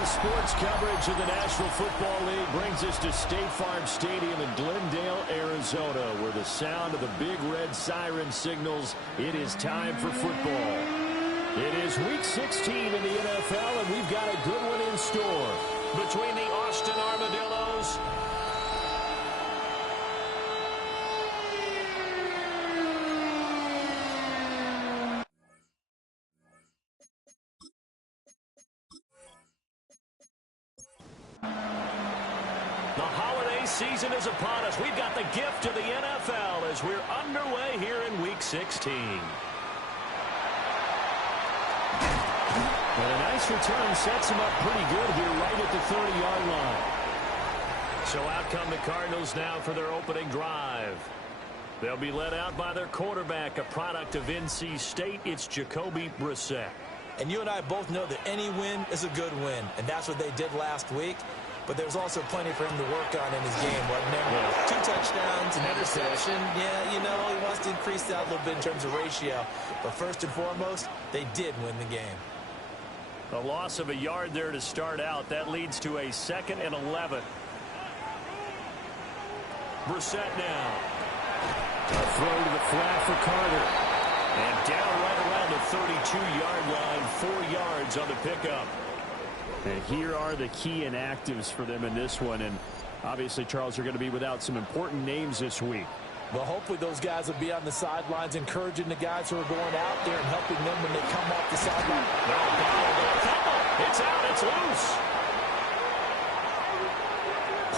Today's sports coverage of the National Football League brings us to State Farm Stadium in Glendale, Arizona, where the sound of the big red siren signals it is time for football. It is Week 16 in the NFL, and we've got a good one in store between the Austin Armadillos season is upon us. We've got the gift of the NFL as we're underway here in Week 16. And a nice return sets him up pretty good here right at the 30-yard line. So out come the Cardinals now for their opening drive. They'll be led out by their quarterback, a product of NC State. It's Jacoby Brissett. And you and I both know that any win is a good win, and that's what they did last week. But there's also plenty for him to work on in his game, wasn't there? Yeah. 2 touchdowns, an interception. Yeah, you know, he wants to increase that a little bit in terms of ratio. But first and foremost, they did win the game. A loss of a yard there to start out. That leads to a 2nd and 11. Brissett now. A throw to the flat for Carter. And down right around the 32-yard line, 4 yards on the pickup. And here are the key inactives for them in this one. And obviously, Charles, are going to be without some important names this week. Well, hopefully those guys will be on the sidelines encouraging the guys who are going out there and helping them when they come off the sideline. It's out. It's loose.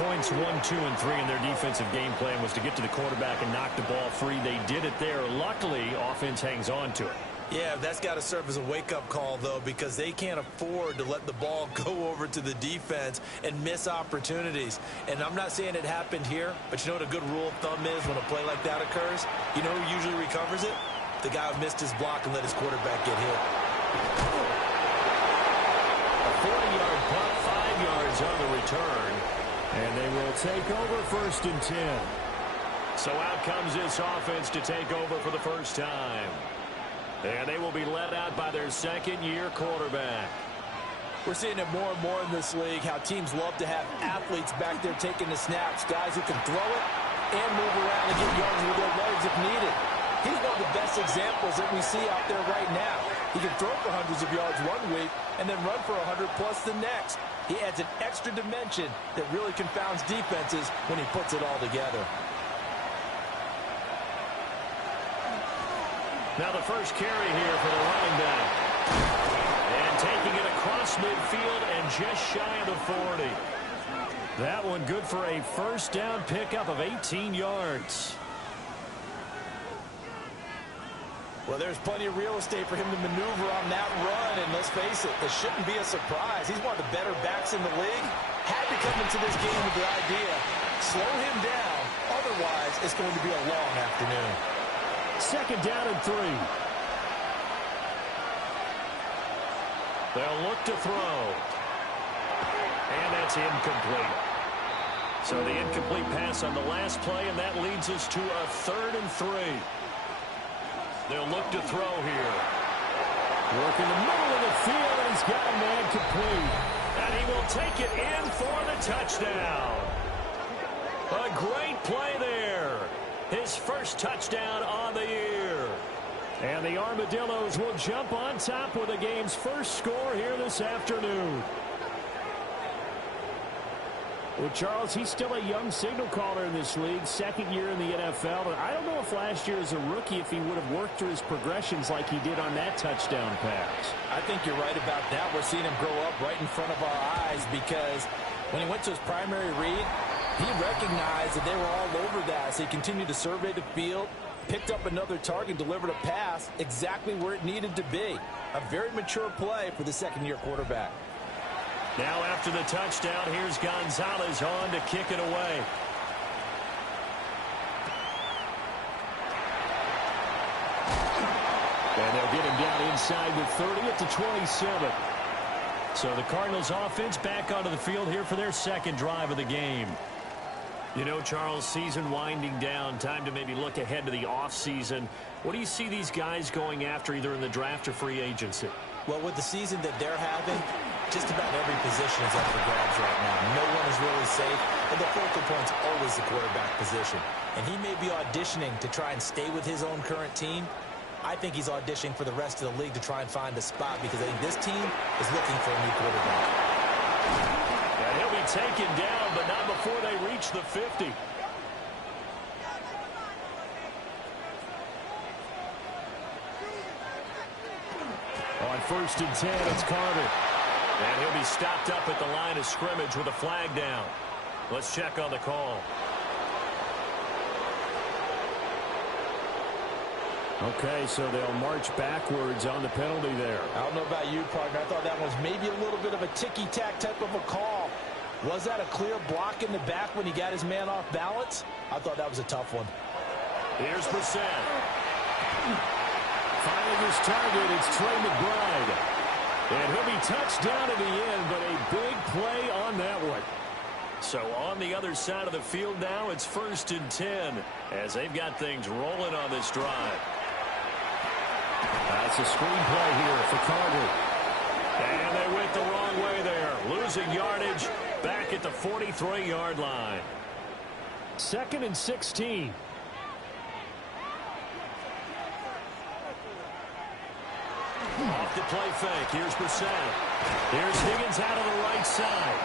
Points 1, 2, and 3 in their defensive game plan was to get to the quarterback and knock the ball free. They did it there. Luckily, offense hangs on to it. Yeah, that's got to serve as a wake-up call, though, because they can't afford to let the ball go over to the defense and miss opportunities. And I'm not saying it happened here, but you know what a good rule of thumb is when a play like that occurs? You know who usually recovers it? The guy who missed his block and let his quarterback get hit. A 40-yard punt, 5 yards on the return. And they will take over 1st and 10. So out comes this offense to take over for the first time. And they will be led out by their 2nd-year quarterback. We're seeing it more and more in this league, how teams love to have athletes back there taking the snaps, guys who can throw it and move around and get yards with their legs if needed. He's one of the best examples that we see out there right now. He can throw for hundreds of yards one week and then run for 100-plus the next. He adds an extra dimension that really confounds defenses when he puts it all together. Now the first carry here for the running back. And taking it across midfield and just shy of the 40. That one good for a first down pickup of 18 yards. Well, there's plenty of real estate for him to maneuver on that run, and let's face it, it shouldn't be a surprise. He's one of the better backs in the league. Had to come into this game with the idea, slow him down, otherwise it's going to be a long afternoon. 2nd down and 3. They'll look to throw. And that's incomplete. So the incomplete pass on the last play, and that leads us to a 3rd and 3. They'll look to throw here. Work in the middle of the field, and he's got a man complete. And he will take it in for the touchdown. A great play there. His first touchdown on the year. And the Armadillos will jump on top with the game's first score here this afternoon. Well, Charles, he's still a young signal caller in this league, 2nd year in the NFL. But I don't know if last year as a rookie, if he would have worked through his progressions like he did on that touchdown pass. I think you're right about that. We're seeing him grow up right in front of our eyes because when he went to his primary read, he recognized that they were all over that, so he continued to survey the field, picked up another target, delivered a pass exactly where it needed to be. A very mature play for the 2nd-year quarterback. Now after the touchdown, here's Gonzalez on to kick it away. And they'll get him down inside the 30 at the 27. So the Cardinals offense back onto the field here for their 2nd drive of the game. You know, Charles, season winding down, time to maybe look ahead to the offseason. What do you see these guys going after either in the draft or free agency? Well, with the season that they're having, Just about every position is up for grabs right now. No one is really safe, and the focal point's always the quarterback position. And he may be auditioning to try and stay with his own current team. I think he's auditioning for the rest of the league to try and find a spot because I think this team is looking for a new quarterback. And he'll be taken down, but not before they reach the 50. On 1st and 10, it's Carter. And he'll be stopped up at the line of scrimmage with a flag down. Let's check on the call. Okay, so they'll march backwards on the penalty there. I don't know about you, partner. I thought that was maybe a little bit of a ticky-tack type of a call. Was that a clear block in the back when he got his man off balance? I thought that was a tough one. Here's Brissett. Finding his target, it's Trey McBride. And he'll be touched down at the end, but a big play on that one. So on the other side of the field now, it's 1st and 10 as they've got things rolling on this drive. That's a screenplay here for Carter. And they went the wrong way there. Losing yardage back at the 43-yard line. 2nd and 16. Off the play fake. Here's Brissett. Here's Higgins out of the right side.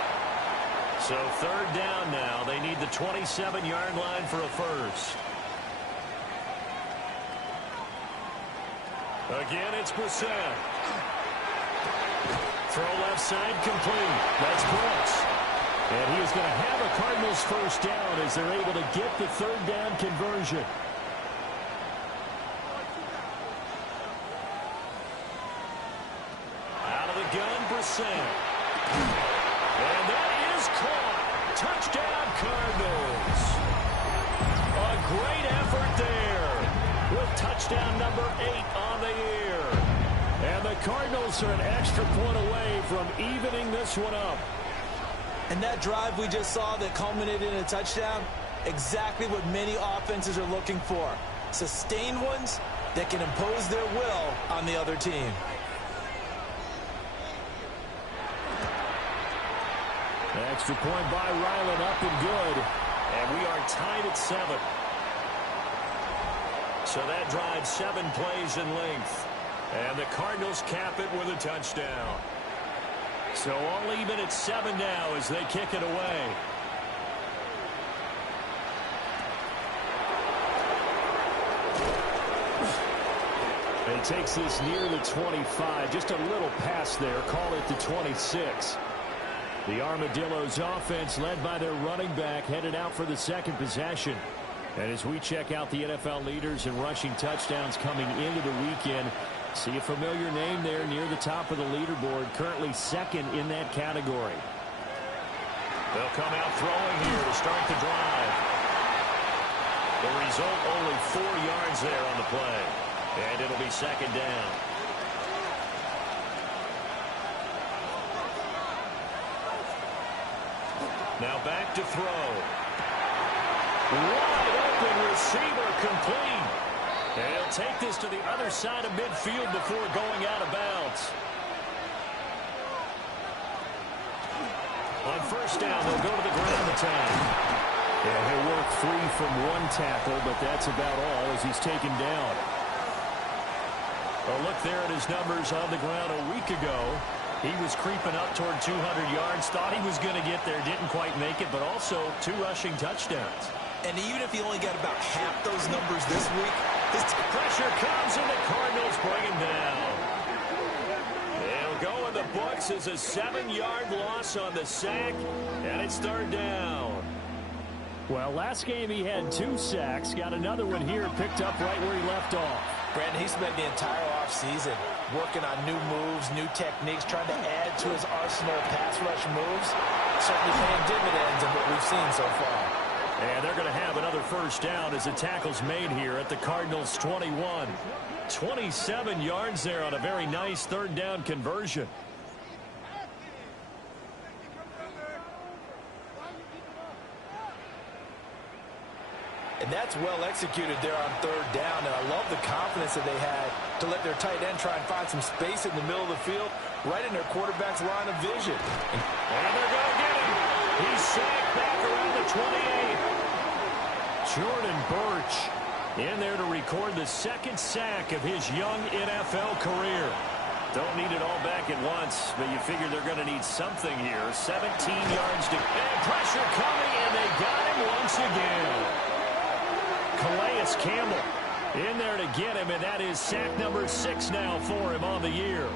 So 3rd down now. They need the 27-yard line for a first. Again, it's Brissett. Throw left side complete. That's Brooks. And he is going to have a Cardinals first down as they're able to get the 3rd down conversion. Out of the gun, Brissett. And that is caught. Touchdown, Cardinals. A great effort there with touchdown number 8 on the year. And the Cardinals are an extra point away from evening this one up. And that drive we just saw that culminated in a touchdown, exactly what many offenses are looking for. Sustained ones that can impose their will on the other team. Extra point by Ryland, up and good. And we are tied at 7. So that drives 7 plays in length. And the Cardinals cap it with a touchdown. So all even at 7 now as they kick it away. He takes this near the 25. Just a little pass there. Call it the 26. The Armadillos offense led by their running back headed out for the 2nd possession. And as we check out the NFL leaders in rushing touchdowns coming into the weekend, see a familiar name there near the top of the leaderboard, currently 2nd in that category. They'll come out throwing here to start the drive. The result, only 4 yards there on the play. And it'll be 2nd down. Now back to throw. Wide open receiver complete. And he'll take this to the other side of midfield before going out of bounds. On 1st down, they'll go to the ground attack. Yeah, he'll work free from 1 tackle, but that's about all as he's taken down. A look there at his numbers on the ground a week ago. He was creeping up toward 200 yards, thought he was going to get there, didn't quite make it, but also 2 rushing touchdowns. And even if he only got about half those numbers this week, his pressure comes and the Cardinals bring him down. They'll go in the books as a 7-yard loss on the sack, and it's 3rd down. Well, last game he had 2 sacks, got another one here, picked up right where he left off. Brandon, he spent the entire offseason working on new moves, new techniques, trying to add to his arsenal of pass rush moves. Certainly paying dividends in what we've seen so far. And they're going to have another first down as the tackle's made here at the Cardinals' 21. 27 yards there on a very nice 3rd down conversion. And that's well executed there on 3rd down. And I love the confidence that they had to let their tight end try and find some space in the middle of the field, right in their quarterback's line of vision. And they're going to get him. He's sacked back around the 28. Jordan Birch in there to record the second sack of his young NFL career. Don't need it all back at once, but you figure they're going to need something here. 17 yards to... And pressure coming, and they got him once again. Calais Campbell in there to get him, and that is sack number 6 now for him on the year.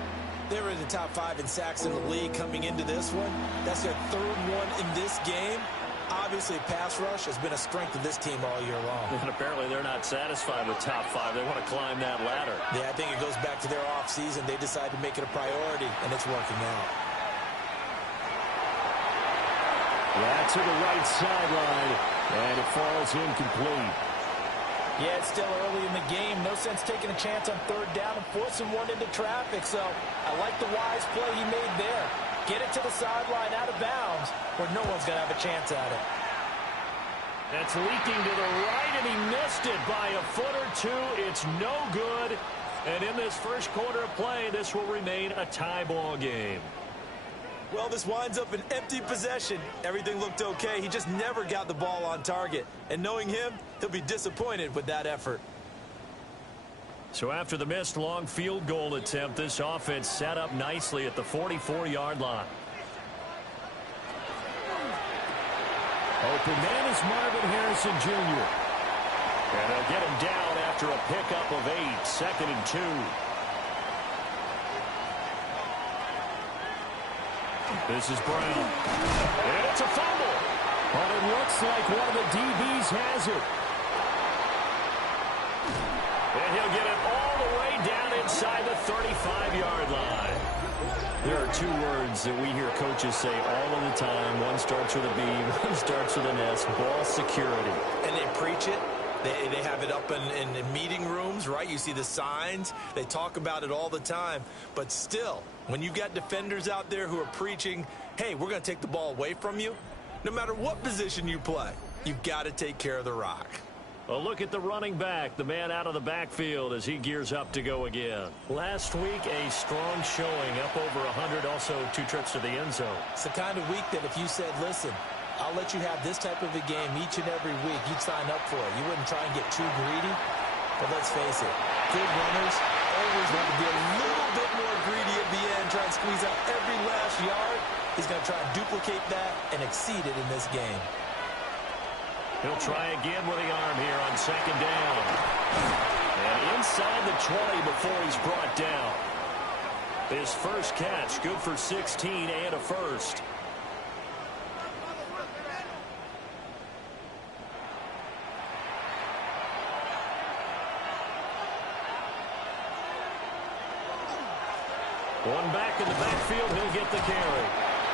They were in the top 5 in sacks in the league coming into this one. That's their 3rd one in this game. Obviously, pass rush has been a strength of this team all year long. And apparently they're not satisfied with top 5. They want to climb that ladder. Yeah, I think it goes back to their offseason. They decided to make it a priority, and it's working out. That's to the right sideline, and it falls incomplete. Yeah, it's still early in the game. No sense taking a chance on 3rd down and forcing one into traffic. So I like the wise play he made there. Get it to the sideline out of bounds where no one's going to have a chance at it. That's leaking to the right, and he missed it by a foot or two. It's no good. And in this first quarter of play, this will remain a tie ball game. Well, this winds up an empty possession. Everything looked okay. He just never got the ball on target. And knowing him, he'll be disappointed with that effort. So after the missed long field goal attempt, this offense set up nicely at the 44-yard line. Open man is Marvin Harrison Jr. And they'll get him down after a pickup of 8, 2nd and 2. This is Brown. And it's a fumble. But it looks like one of the DBs has it. And he'll get it all the way down inside the 35-yard line. There are 2 words that we hear coaches say all of the time. One starts with a B, one starts with an S, ball security. And they preach it. They have it up in meeting rooms, right? You see the signs. They talk about it all the time. But still, when you got defenders out there who are preaching, hey, we're going to take the ball away from you, no matter what position you play, you've got to take care of the rock. A look at the running back, the man out of the backfield as he gears up to go again. Last week, a strong showing, up over 100, also 2 trips to the end zone. It's the kind of week that if you said, listen, I'll let you have this type of a game each and every week, you'd sign up for it. You wouldn't try and get too greedy. But let's face it, good runners always want to be a little bit more greedy at the end, try and squeeze out every last yard. He's going to try and duplicate that and exceed it in this game. He'll try again with the arm here on 2nd down. And inside the 20 before he's brought down. His first catch, good for 16 and a first. One back in the backfield, he'll get the carry.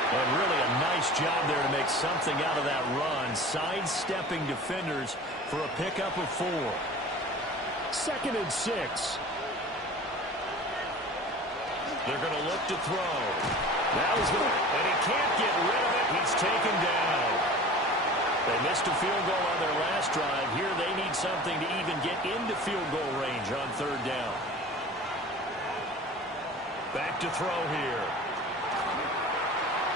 And really a nice job there to make something out of that run. Sidestepping defenders for a pickup of 4. 2nd and 6. They're going to look to throw. That was good. And he can't get rid of it. He's taken down. They missed a field goal on their last drive. Here they need something to even get into field goal range on 3rd down. Back to throw here.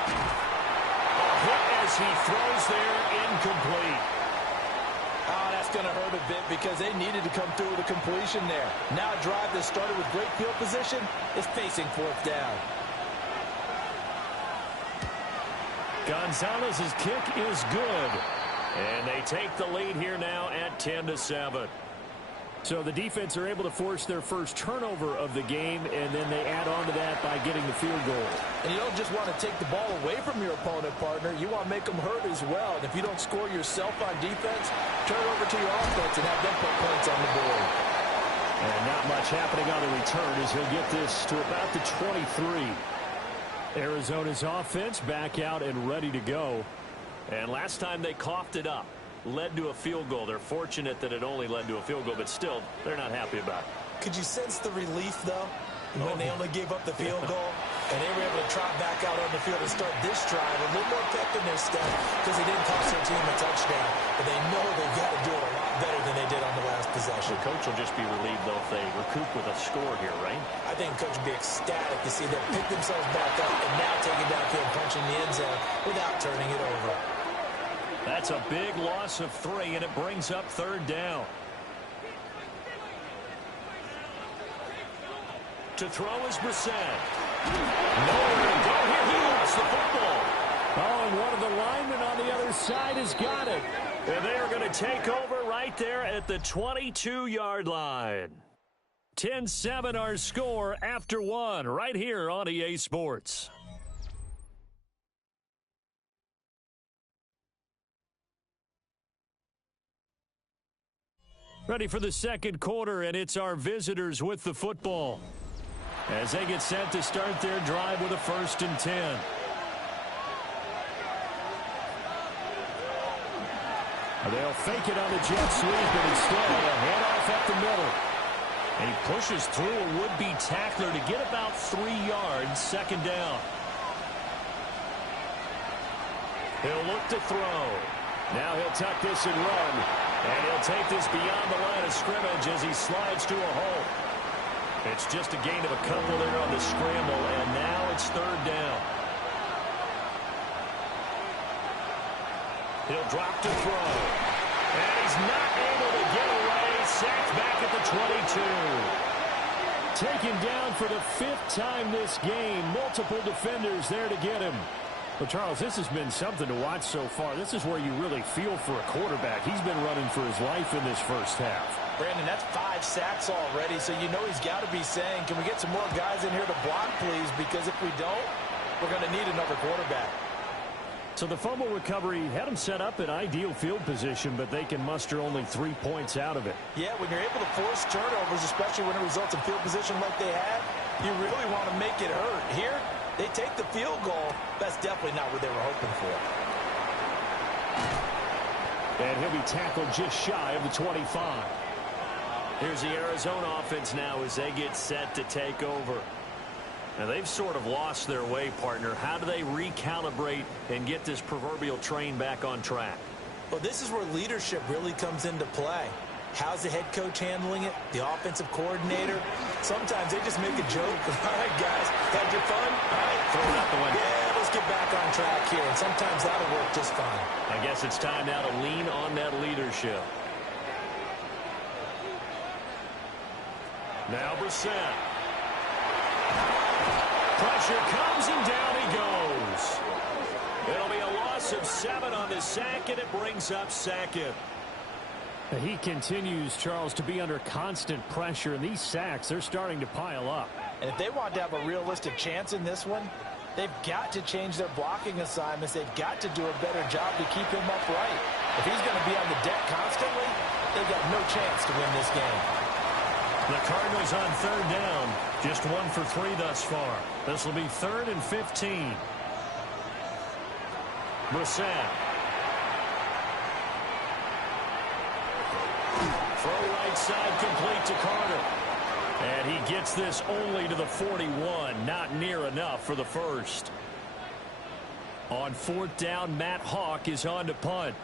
A hit as he throws there, incomplete. Oh, that's going to hurt a bit because they needed to come through with a completion there. Now a drive that started with great field position is facing 4th down. Gonzalez's kick is good. And they take the lead here now at 10-7. So the defense are able to force their first turnover of the game, and then they add on to that by getting the field goal. And you don't just want to take the ball away from your opponent, partner. You want to make them hurt as well. And if you don't score yourself on defense, turn it over to your offense and have them put points on the board. And not much happening on the return as he'll get this to about the 23. Arizona's offense back out and ready to go. And last time they coughed it up. Led to a field goal. They're fortunate that it only led to a field goal, but still, they're not happy about it. Could you sense the relief, though, when they only gave up the field goal? And they were able to trot back out on the field and start this drive. A little more pep in their step because they didn't cost their team a touchdown. But they know they've got to do it a lot better than they did on the last possession. The coach will just be relieved, though, if they recoup with a score here, right? I think the coach will be ecstatic to see them pick themselves back up and now take it downfield, punching the end zone without turning it over. That's a big loss of 3, and it brings up 3rd down. To throw is Brissett. Nowhere to go here. He lost the football. Oh, and one of the linemen on the other side has got it. And they are going to take over right there at the 22-yard line. 10-7 our score after 1 right here on EA Sports. Ready for the 2nd quarter, and it's our visitors with the football as they get set to start their drive with a 1st and 10. They'll fake it on the jet sweep, but instead a handoff up the middle. And he pushes through a would-be tackler to get about 3 yards, 2nd down. He'll look to throw. Now he'll tuck this and run. And he'll take this beyond the line of scrimmage as he slides to a hole. It's just a gain of a couple there on the scramble, and now it's 3rd down. He'll drop to throw. And he's not able to get away. Sacked back at the 22. Taken down for the 5th time this game. Multiple defenders there to get him. Well, Charles, this has been something to watch so far. This is where you really feel for a quarterback. He's been running for his life in this first half. Brandon, that's 5 sacks already, so you know he's got to be saying, can we get some more guys in here to block, please? Because if we don't, we're going to need another quarterback. So the fumble recovery had them set up in ideal field position, but they can muster only 3 points out of it. Yeah, when you're able to force turnovers, especially when it results in field position like they had, you really want to make it hurt. Here, they take the field goal. That's definitely not what they were hoping for. And he'll be tackled just shy of the 25. Here's the Arizona offense now as they get set to take over. Now, they've sort of lost their way, partner. How do they recalibrate and get this proverbial train back on track? Well, this is where leadership really comes into play. How's the head coach handling it? The offensive coordinator? Sometimes they just make a joke. All right, guys, had your fun? All right, throw it out the window. Yeah, let's get back on track here. And sometimes that'll work just fine. I guess it's time now to lean on that leadership. Now Brissett. Pressure comes and down he goes. It'll be a loss of 7 on the sack, and it brings up 2nd. He continues, Charles, to be under constant pressure, and these sacks, they're starting to pile up. And if they want to have a realistic chance in this one, they've got to change their blocking assignments. They've got to do a better job to keep him upright. If he's going to be on the deck constantly, they've got no chance to win this game. The Cardinals on 3rd down. Just 1 for 3 thus far. This will be 3rd and 15. Brissett. Throw right side complete to Carter. And he gets this only to the 41. Not near enough for the first. On 4th down, Matt Hawk is on to punt.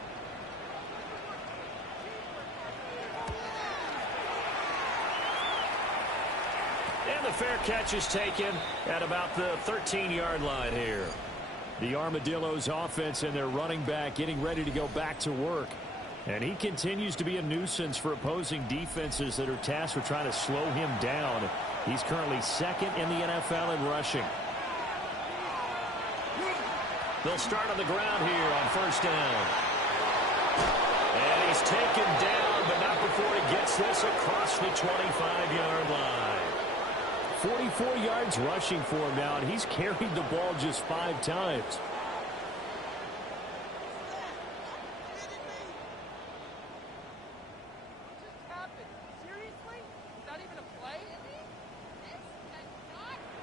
And the fair catch is taken at about the 13-yard line here. The Armadillos offense and their running back getting ready to go back to work. And he continues to be a nuisance for opposing defenses that are tasked with trying to slow him down. He's currently 2nd in the NFL in rushing. They'll start on the ground here on 1st down. And he's taken down, but not before he gets this across the 25-yard line. 44 yards rushing for him now, and he's carried the ball just 5 times.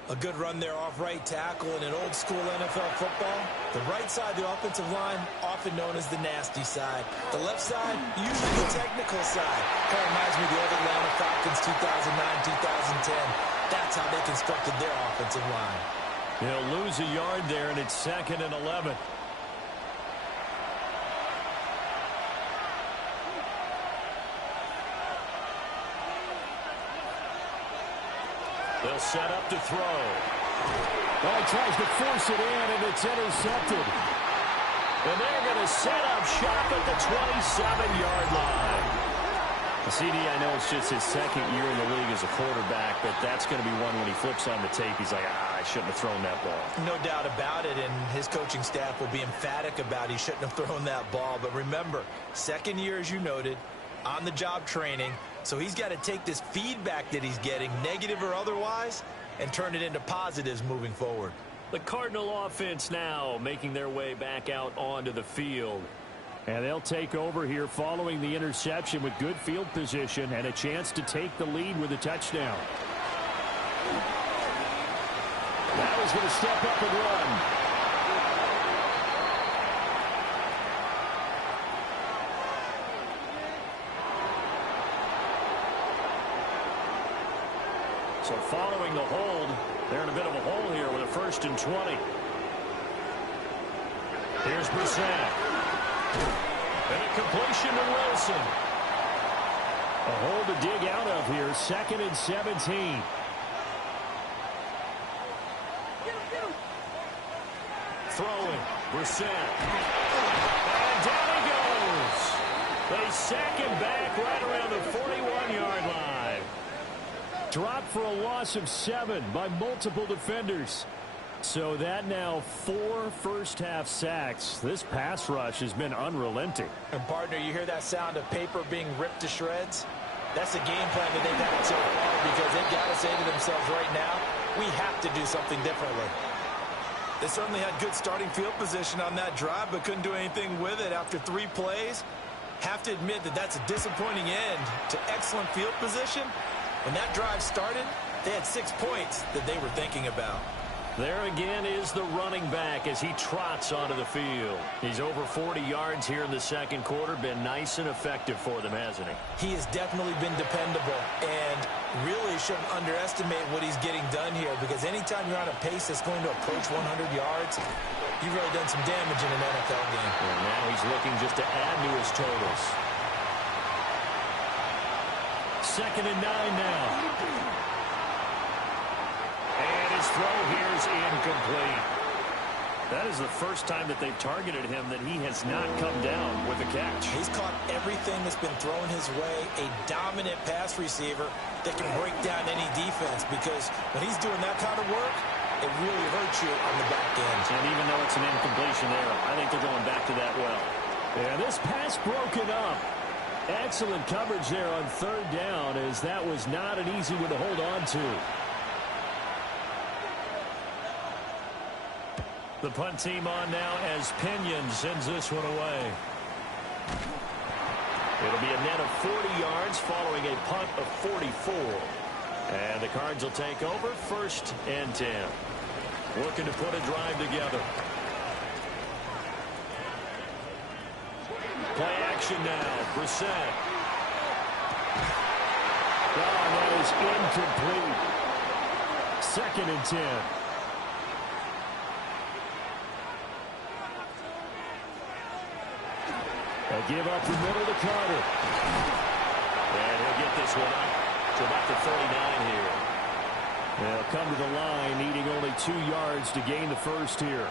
A good run there off right tackle in an old school NFL football. The right side, the offensive line, often known as the nasty side. The left side, usually the technical side. Kind of reminds me of the old Atlanta Falcons 2009-2010. That's how they constructed their offensive line. He'll lose a yard there, and it's 2nd and 11. They'll set up to throw. Well, he tries to force it in, and it's intercepted. And they're going to set up shop at the 27-yard line. CD, I know it's just his 2nd year in the league as a quarterback, but that's going to be one when he flips on the tape. He's like, I shouldn't have thrown that ball. No doubt about it, and his coaching staff will be emphatic about he shouldn't have thrown that ball. But remember, 2nd year, as you noted, on-the-job training, so he's got to take this feedback that he's getting, negative or otherwise, and turn it into positives moving forward. The Cardinal offense now making their way back out onto the field. And they'll take over here following the interception with good field position and a chance to take the lead with a touchdown. Now he's going to step up and run. So following the hold, they're in a bit of a hole here with a 1st and 20. Here's Brissett. And a completion to Wilson. A hole to dig out of here, 2nd and 17. Throwing, Brissett. And down he goes. They sack him back right around the 41-yard line. Dropped for a loss of 7 by multiple defenders. So that now 4 first-half sacks. This pass rush has been unrelenting. And, partner, you hear that sound of paper being ripped to shreds? That's the game plan that they've had so far because they've got to say to themselves right now, we have to do something differently. They certainly had good starting field position on that drive, but couldn't do anything with it after 3 plays. Have to admit that that's a disappointing end to excellent field position. When that drive started, they had 6 points that they were thinking about. There again is the running back as he trots onto the field. He's over 40 yards here in the 2nd quarter. Been nice and effective for them, hasn't he? He has definitely been dependable and really shouldn't underestimate what he's getting done here because anytime you're on a pace that's going to approach 100 yards, you've really done some damage in an NFL game. And now he's looking just to add to his totals. 2nd and 9 now. His throw here is incomplete. That is the first time that they've targeted him that he has not come down with a catch. He's caught everything that's been thrown his way, a dominant pass receiver that can break down any defense because when he's doing that kind of work, it really hurts you on the back end. And even though it's an incompletion there, I think they're going back to that well. Yeah, this pass broken up. Excellent coverage there on 3rd down as that was not an easy one to hold on to. The punt team on now as Pinion sends this one away. It'll be a net of 40 yards following a punt of 44. And the Cards will take over 1st and 10. Looking to put a drive together. Play action now. Brissett. Oh, that is incomplete. 2nd and 10. A give up the middle to Carter. And he'll get this one up to about the 39 here. They'll come to the line, needing only 2 yards to gain the 1st here.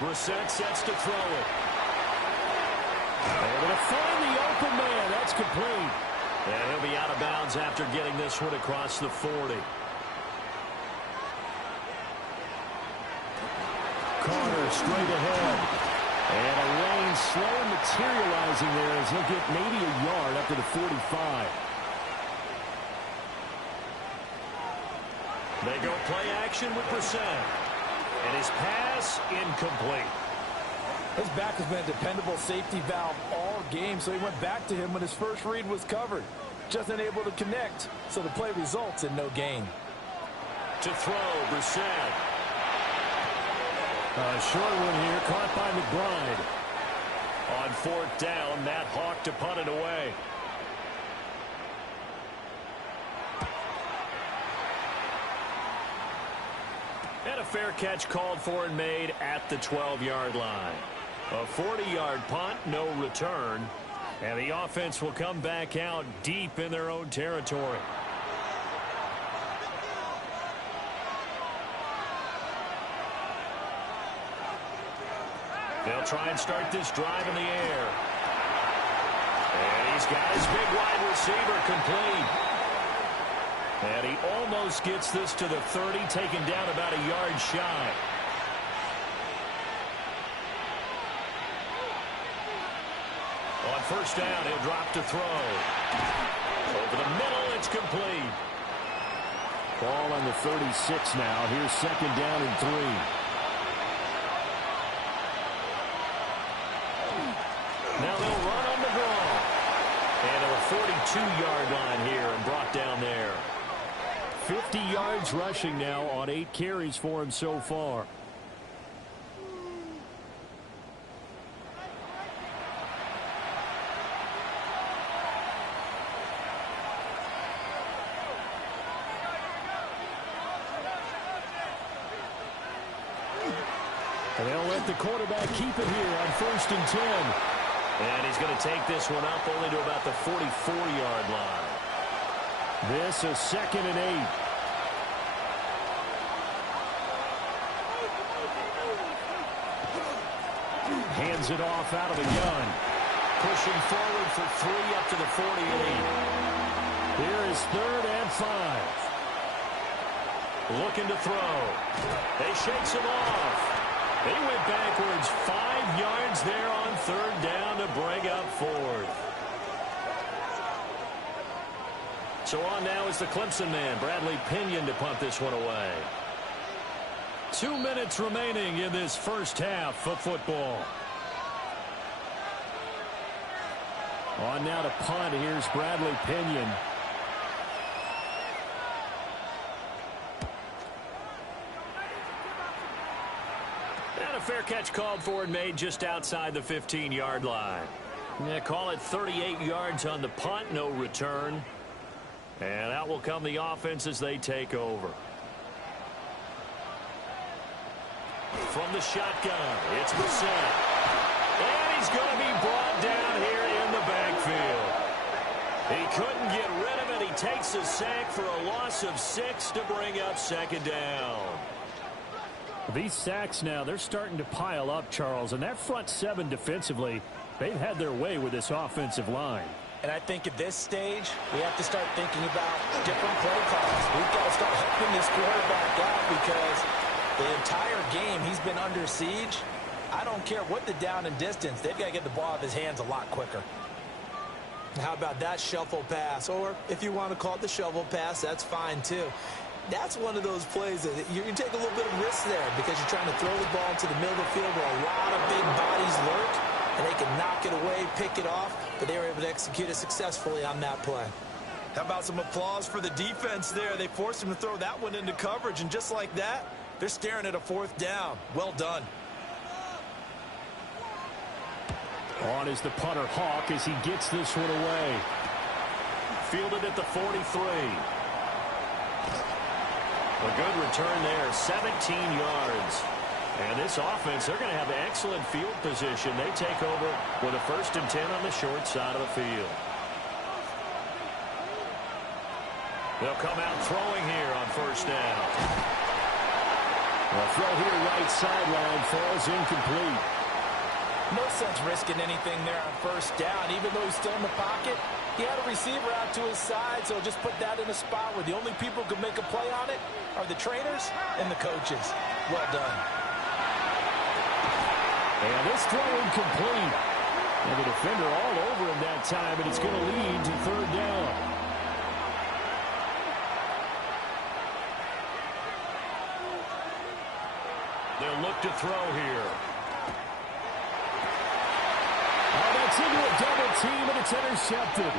Brissett sets to throw it. They're going to find the open man. That's complete. And he'll be out of bounds after getting this one across the 40. Carter straight ahead. And a lane slow materializing there as he'll get maybe a yard up to the 45. They go play action with Brissett. And his pass incomplete. His back has been a dependable safety valve all game, so he went back to him when his first read was covered. Just unable to connect, so the play results in no gain. To throw, Brissett. A short one here, caught by McBride. On 4th down, Matt Hawk to punt it away. And a fair catch called for and made at the 12-yard line. A 40-yard punt, no return. And the offense will come back out deep in their own territory. They'll try and start this drive in the air. And he's got his big wide receiver complete. And he almost gets this to the 30, taken down about a yard shy. On first down, he'll drop to throw. Over the middle, it's complete. Ball on the 36 now. Here's second down and 3. Now they'll run on the draw. And a 42-yard line here and brought down there. 50 yards rushing now on 8 carries for him so far. And they'll let the quarterback keep it here on first and 10. And he's going to take this one up only to about the 44-yard line. This is second and 8. Hands it off out of the gun. Pushing forward for 3 up to the 48. Here is third and 5. Looking to throw. They shakes him off. They went backwards 5 yards there on third down to bring up fourth. So on now is the Clemson man, Bradley Pinion, to punt this one away. 2 minutes remaining in this first half of football. On now to punt. Here's Bradley Pinion. And a fair catch called for and made just outside the 15-yard line. Yeah, call it 38 yards on the punt, no return. And out will come the offense as they take over. From the shotgun, it's Brissett. And he's going to be brought down here in the backfield. He couldn't get rid of it. He takes a sack for a loss of 6 to bring up second down. These sacks now, they're starting to pile up, Charles. And that front 7 defensively, they've had their way with this offensive line. And I think at this stage, we have to start thinking about different play calls. We've got to start helping this quarterback out because the entire game he's been under siege. I don't care what the down and distance. They've got to get the ball out of his hands a lot quicker. How about that shuffle pass? Or if you want to call it the shovel pass, that's fine too. That's one of those plays that you take a little bit of risk there because you're trying to throw the ball to the middle of the field where a lot of big bodies lurk, and they can knock it away, pick it off, but they were able to execute it successfully on that play. How about some applause for the defense there? They forced him to throw that one into coverage, and just like that, they're staring at a fourth down. Well done. On is the punter, Hawk, as he gets this one away. Fielded at the 43. A good return there, 17 yards. And this offense, they're going to have excellent field position. They take over with a first and 10 on the short side of the field. They'll come out throwing here on first down. A throw here right sideline falls incomplete. No sense risking anything there on first down. Even though he's still in the pocket, he had a receiver out to his side, so just put that in a spot where the only people who can make a play on it are the trainers and the coaches. Well done. And this throw incomplete. And the defender all over him that time, and it's going to lead to third down. They'll look to throw here. Oh, that's into a double team, and it's intercepted.